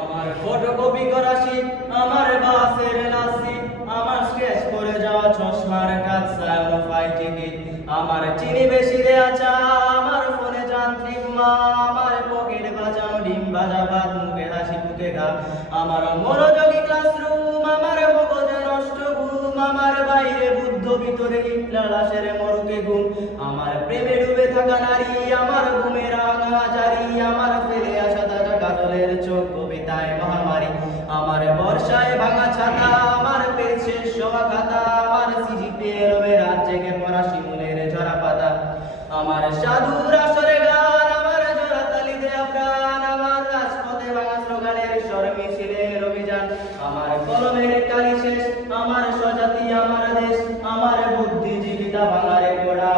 আমার ফটোকপি করা শীত, আমার বাসের লাসি, আমার স্কেচ করে যাওয়া চশমার কাজ সায়োফাই টিকিট, আমার চিনি বেশি দেয়া চা, আমার ফোনে যান্ত্রিক মা, আমার পকেট বাজানো ডিম ভাজা ভাত, মুখে হাসি মুখে ঘা, আমার মনোযোগী ক্লাসরুম, আমার মগজে নষ্ট ঘুম, আমার বাইরে বুদ্ধ ভিতরে হিটলার লাশের মরকে ঘুম, আমার প্রেমে ডুবে থাকা নারী, আমার ঘুমের রাঙা জারি, আমার ফেলে আসা তাজা কাজলের চোখ কবিতায় মহামারী, আমার বর্ষায় ভাঙা ছাতা, আমার পেছে শোয়া খাতা, আমার সিজিপিএ রবে রাত জেগে পড়া শিমুলের ঝরা পাতা, আমার সাধুর আসরে গান, আমার জোড়া তালি দেয়া প্রাণ, আমার রাজপথে ভাঙা স্লোগানের স্বর মিছিলের অভিযান, আমার কলমের কালি শেষ, আমার স্বজাতি আমার দেশ, আমার বুদ্ধিজীবিতা বাংলার গোড়া